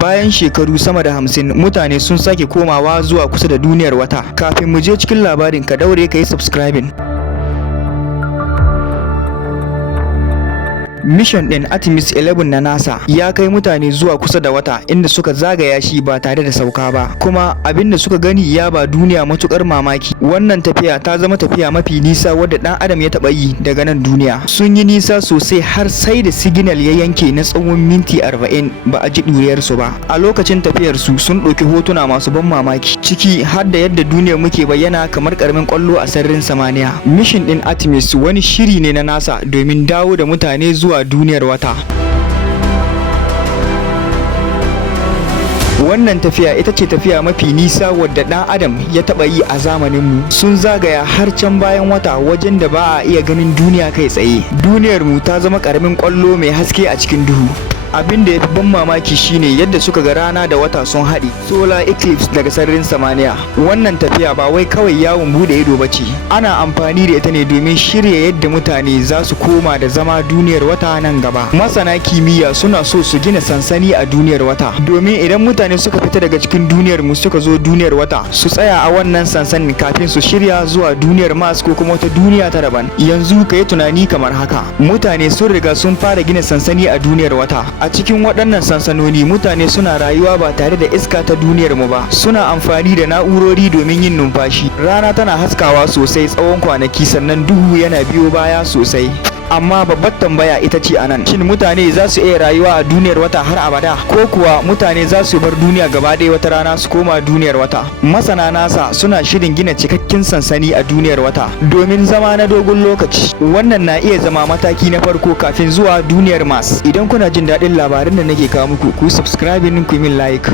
Bayan shekaru sama da 50 mutane sun sake komawa zuwa kusa da duniyar wata. Kafin mu je cikin labarin ka daure ka yi subscribing. Mission ɗin Artemis 11 na NASA ya kai mutane zuwa kusa da wata inda suka zagaya shi ba tare da sauka ba, kuma abinda suka gani ya ba duniya matukar mamaki. Wannan tafiya ta zama tafiya mafi nisa wadda ɗan adam ya taɓa yi daga nan duniya. Sun yi nisa sosai har sai da signal ya yanke na tsawon minti 40 ba a ji ɗuriyarsu ba. A lokacin tafiyar su sun ɗauki hotuna masu ban mamaki, ciki har da yadda duniyar muke bayyana kamar ƙaramin ƙwallo a sararin samaniya. Mission ɗin Artemis wani shiri ne na NASA domin dawo da mutane zuwa duniyar wata. Wannan tafiya ita ce tafiya mafi nisa wadda ɗan adam ya taɓa yi a zamaninmu. Sun zagaya har can bayan wata, wajen da ba a iya ganin duniya kai tsaye. Duniyarmu ta zama ƙaramin ƙwallo mai haske a cikin duhu. Abin da ya fi ban mamaki shine yadda suka ga rana da wata sun haɗe, solar eclipse daga sararin samaniya. Wannan tafiya ba wai kawai yawon bude ido ba ce, ana amfani da ita ne domin shirya yadda mutane za su koma da zama duniyar wata nan gaba. Masana kimiyya suna so su gina sansani a duniyar wata, domin idan mutane suka fita daga cikin duniyar mu suka zo duniyar wata, su tsaya a wannan sansanin kafin su shirya zuwa duniyar Mars ko kuma wata duniya ta daban. Yanzu ka yi tunani kamar haka, mutane sun riga sun fara gina sansani a duniyar wata. A cikin waɗannan sansanoni mutane suna rayuwa ba tare da iska ta duniyar mu ba, suna amfani da na'urori domin yin numfashi. Rana tana haskawa sosai tsawon kwanaki, sannan duhu yana biyo baya sosai. Amma babbar tambaya ita ce anan, shin mutane za su iya rayuwa a duniyar wata har abada, ko kuwa mutane za su bar duniya gaba ɗaya wata rana su koma duniyar wata? Masana NASA suna shirin gina cikakken sansani a duniyar wata domin zama na dogon lokaci. Wannan na iya zama mataki na farko kafin zuwa duniyar Mars. Idan kuna jin daɗin labarin da nake kawo muku, ku subscribe ku min like.